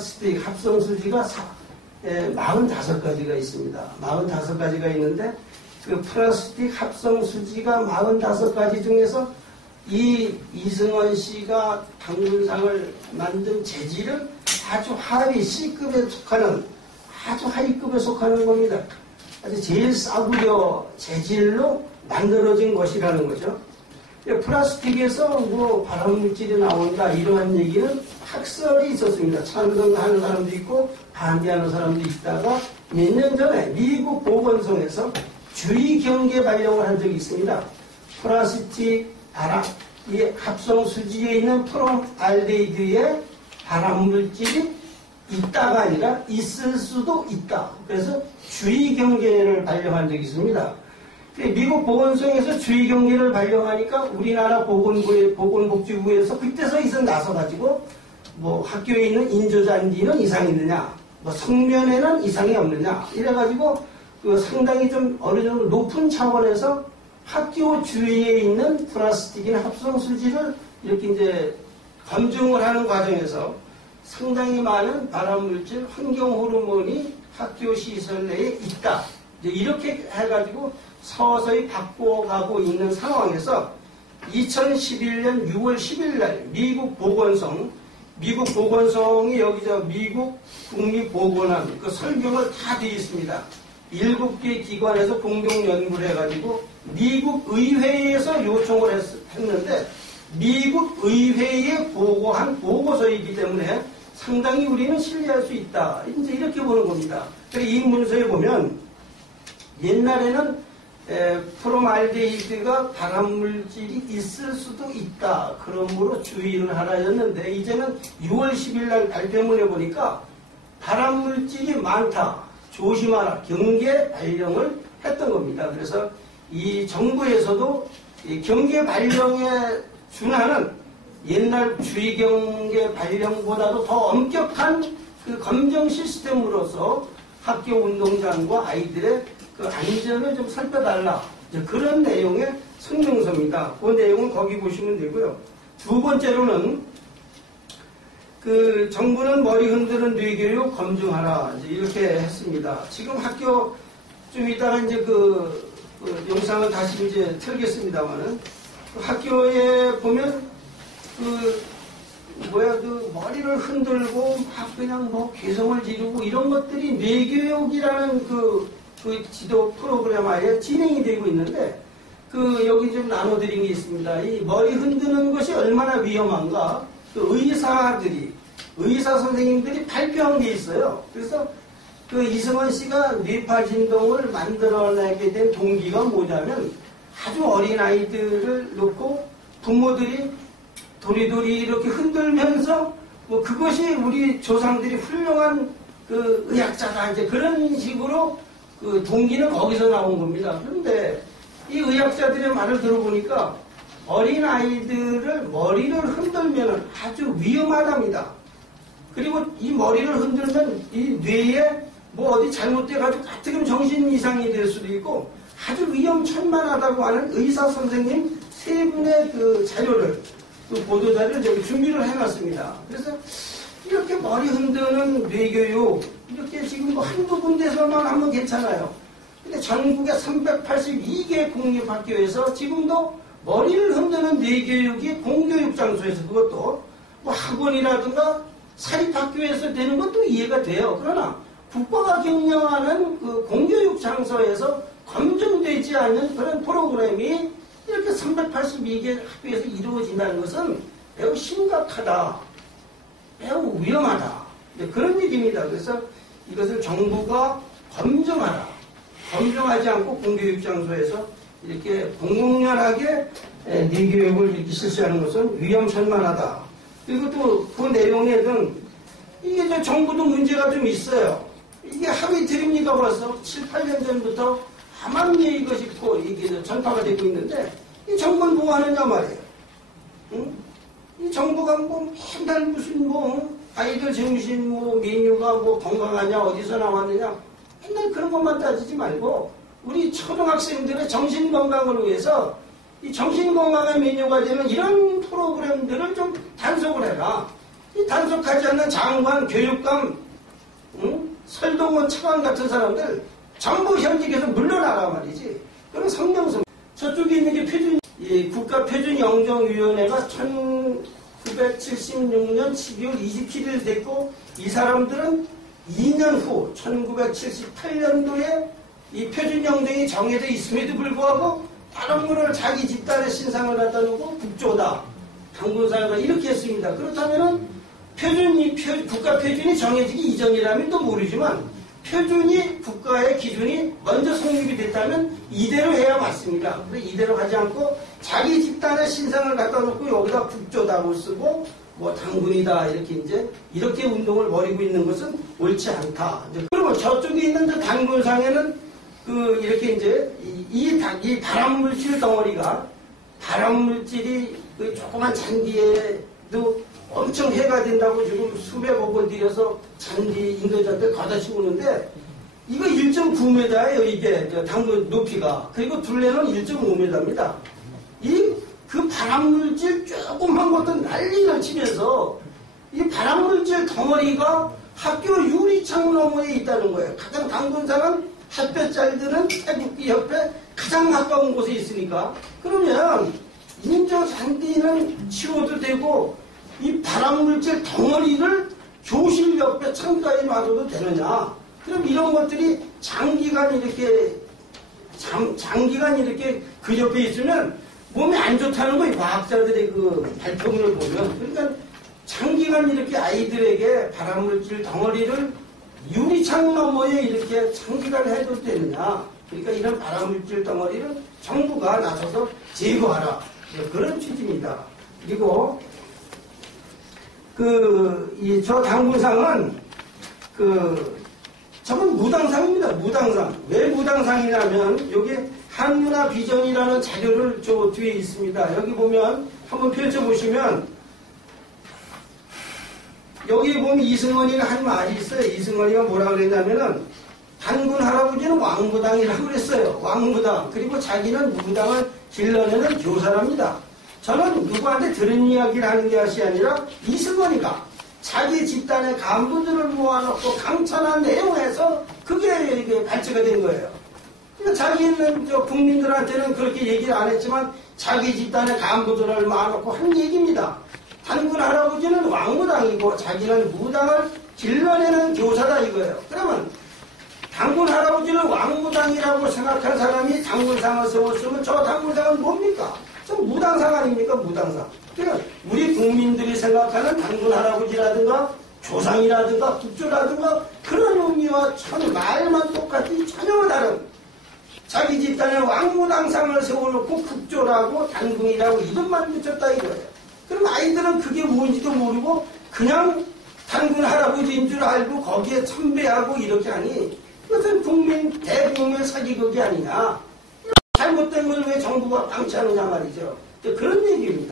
플라스틱 합성수지가 45가지가 있습니다. 45가지가 있는데 그 플라스틱 합성수지가 45가지 중에서 이 이승원 씨가 당군상을 만든 재질은 아주 하위 C급에 속하는 아주 하위급에 속하는 겁니다. 아주 제일 싸구려 재질로 만들어진 것이라는 거죠. 플라스틱에서 뭐 발암물질이 나온다 이러한 얘기는 학설이 있었습니다. 찬성하는 사람도 있고 반대하는 사람도 있다가 몇 년 전에 미국 보건성에서 주의 경계 발령을 한 적이 있습니다. 플라스틱 발암, 이 합성수지에 있는 프롬알데히드에 발암물질이 있다가 아니라 있을 수도 있다. 그래서 주의 경계를 발령한 적이 있습니다. 미국 보건성에서 주의 경계를 발령하니까 우리나라 보건복지부에서 그때서 나서가지고 뭐 학교에 있는 인조잔디는 이상이 있느냐, 뭐 성면에는 이상이 없느냐 이래가지고 그 상당히 좀 어느 정도 높은 차원에서 학교 주위에 있는 플라스틱이나 합성수지를 이렇게 이제 검증을 하는 과정에서 상당히 많은 발암물질, 환경호르몬이 학교 시설 내에 있다. 이제 이렇게 해가지고 서서히 바꿔가고 있는 상황에서 2011년 6월 10일 날 미국 보건성이 여기 미국 국립보건원 그 설명을 다 되어 있습니다. 7개 기관에서 공동 연구를 해가지고 미국 의회에서 요청을 했는데 미국 의회에 보고한 보고서이기 때문에 상당히 우리는 신뢰할 수 있다. 이제 이렇게 보는 겁니다. 그래서 이 문서에 보면 옛날에는 프롬알데히드가 발암물질이 있을 수도 있다. 그러므로 주의를 하라였는데 이제는 6월 10일 날 발표문에 보니까 발암물질이 많다. 조심하라. 경계 발령을 했던 겁니다. 그래서 이 정부에서도 이 경계 발령에 준하는 옛날 주의 경계 발령보다도 더 엄격한 그 검정 시스템으로서 학교 운동장과 아이들의 그 안전을 좀 살펴달라. 그런 내용의 성명서입니다. 그 내용은 거기 보시면 되고요. 두 번째로는 그 정부는 머리 흔드는 뇌교육 검증하라. 이렇게 했습니다. 지금 학교 좀 이따가 이제 그 영상을 다시 이제 틀겠습니다만은 그 학교에 보면 그 머리를 흔들고 막 그냥 뭐 개성을 지르고 이런 것들이 뇌교육이라는 그 지도 프로그램 아예 진행이 되고 있는데 그 여기 좀 나눠드린 게 있습니다. 이 머리 흔드는 것이 얼마나 위험한가 그 의사 선생님들이 발표한 게 있어요. 그래서 그 이승원 씨가 뇌파 진동을 만들어내게 된 동기가 뭐냐면 아주 어린 아이들을 놓고 부모들이 도리도리 이렇게 흔들면서 뭐 그것이 우리 조상들이 훌륭한 그 의학자다 이제 그런 식으로 그 동기는 거기서 나온 겁니다. 그런데 이 의학자들의 말을 들어보니까 어린 아이들을 머리를 흔들면 아주 위험하답니다. 그리고 이 머리를 흔들면 이 뇌에 뭐 어디 잘못돼가지고 가뜩은 정신 이상이 될 수도 있고 아주 위험천만하다고 하는 의사 선생님 세 분의 그 자료를 그 보도자료를 저기 준비를 해놨습니다. 그래서 이렇게 머리 흔드는 뇌교육 이렇게 지금 뭐 한두 군데서만 하면 괜찮아요. 근데 전국의 382개 공립학교에서 지금도 머리를 흔드는 뇌교육이 공교육 장소에서 그것도 뭐 학원이라든가 사립학교에서 되는 것도 이해가 돼요. 그러나 국가가 경영하는 그 공교육 장소에서 검증되지 않는 그런 프로그램이 이렇게 382개 학교에서 이루어진다는 것은 매우 심각하다. 매우 위험하다. 그런 얘기입니다. 그래서 이것을 정부가 검증하라. 검증하지 않고 공교육 장소에서 이렇게 공공연하게 뇌교육을 이렇게 실시하는 것은 위험천만하다. 그리고 또 그 내용에는 이게 저 정부도 문제가 좀 있어요. 이게 하루 이틀입니까 벌써 7, 8년 전부터 암암리에 이것이 이게 전파가 되고 있는데 이 정부는 뭐 하느냐 말이에요. 응? 이 정부가 뭐 맨날 무슨 뭐 아이들 정신 뭐 메뉴가 뭐 건강하냐 어디서 나왔느냐 맨날 그런 것만 따지지 말고 우리 초등학생들의 정신 건강을 위해서 이 정신 건강의 메뉴가 되는 이런 프로그램들을 좀 단속을 해라. 이 단속하지 않는 장관, 교육감, 설동원 차관 같은 사람들 전부 현직에서 물러나라 말이지. 그럼 성명서. 저쪽에 있는 게 국가표준영정위원회가 1976년 12월 27일 됐고, 이 사람들은 2년 후 1978년도에 이 표준영정이 정해져 있음에도 불구하고 다른 분을 자기 집단의 신상을 갖다 놓고 국조다, 당군사가 이렇게 했습니다. 그렇다면은 국가표준이 정해지기 이전이라면 또 모르지만 표준이 국가의 기준이 먼저 성립이 됐다면 이대로 해야 맞습니다. 그래서 이대로 하지 않고 자기 집단의 신상을 갖다 놓고 여기다 국조다고 쓰고 뭐 당군이다 이렇게 운동을 벌이고 있는 것은 옳지 않다. 그리고 저쪽에 있는 저 당군상에는 이렇게 이 발암물질 덩어리가 발암물질이 조그만 잔디에도 엄청 해가 된다고 지금 수백억을 들여서 잔디 인도자들 걷어 씌우는데 이거 1.9m예요. 이게 당근 높이가. 그리고 둘레는 1.5m입니다. 그 발암물질 조그만 것도 난리를 치면서 이 발암물질 덩어리가 학교 유리창 너머에 있다는 거예요. 가장 당근사는 햇볕 잘 드는 태극기 옆에 가장 가까운 곳에 있으니까. 그러면 인조 잔디는 치워도 되고 이 발암물질 덩어리를 교실 옆에 창가에 놔둬도 되느냐. 그럼 이런 것들이 장기간 이렇게 그 옆에 있으면 몸에 안 좋다는 거예요. 과학자들의 그 발표문을 보면. 그러니까 장기간 이렇게 아이들에게 발암물질 덩어리를 유리창 너머에 이렇게 장기간 해도 되느냐. 그러니까 이런 발암물질 덩어리를 정부가 나서서 제거하라. 그런 취지입니다. 그리고 저 당군상은 저건 무당상입니다. 무당상. 왜 무당상이냐면 여기 한문화 비전이라는 자료를 저 뒤에 있습니다. 여기 보면 한번 펼쳐보시면 여기 보면 이승원이가 한 말이 있어요. 이승원이가 뭐라 그랬냐면은 단군 할아버지는 왕무당이라고 그랬어요. 왕무당. 그리고 자기는 무당을 길러내는 교사랍니다. 저는 누구한테 들은 이야기를 하는 것이 아니라 이승원이가 자기 집단의 간부들을 모아놓고 강찬한 내용에서 그게 이게 발제가 된 거예요. 그러니까 자기는 국민들한테는 그렇게 얘기를 안 했지만 자기 집단의 간부들을 모아놓고 한 얘기입니다. 단군 할아버지는 왕무당이고 자기는 무당을 길러내는 교사다 이거예요. 그러면 단군 할아버지는 왕무당이라고 생각한 사람이 당군상을 세웠으면 저 당군상은 뭡니까? 무당상 아닙니까? 무당상. 그러니까 우리 국민들이 생각하는 당군 할아버지라든가 조상이라든가 국조라든가 그런 의미와 말만 똑같이 전혀 다른 자기 집단의 왕무당상을 세워놓고 국조라고 당군이라고 이름만 붙였다 이거예요. 그럼 아이들은 그게 뭔지도 모르고 그냥 당군 할아버지인 줄 알고 거기에 참배하고 이렇게 하니 그것은 대국민 사기극이 아니냐. 잘못된 걸 왜 정부가 방치하느냐 말이죠. 그런 얘기입니다.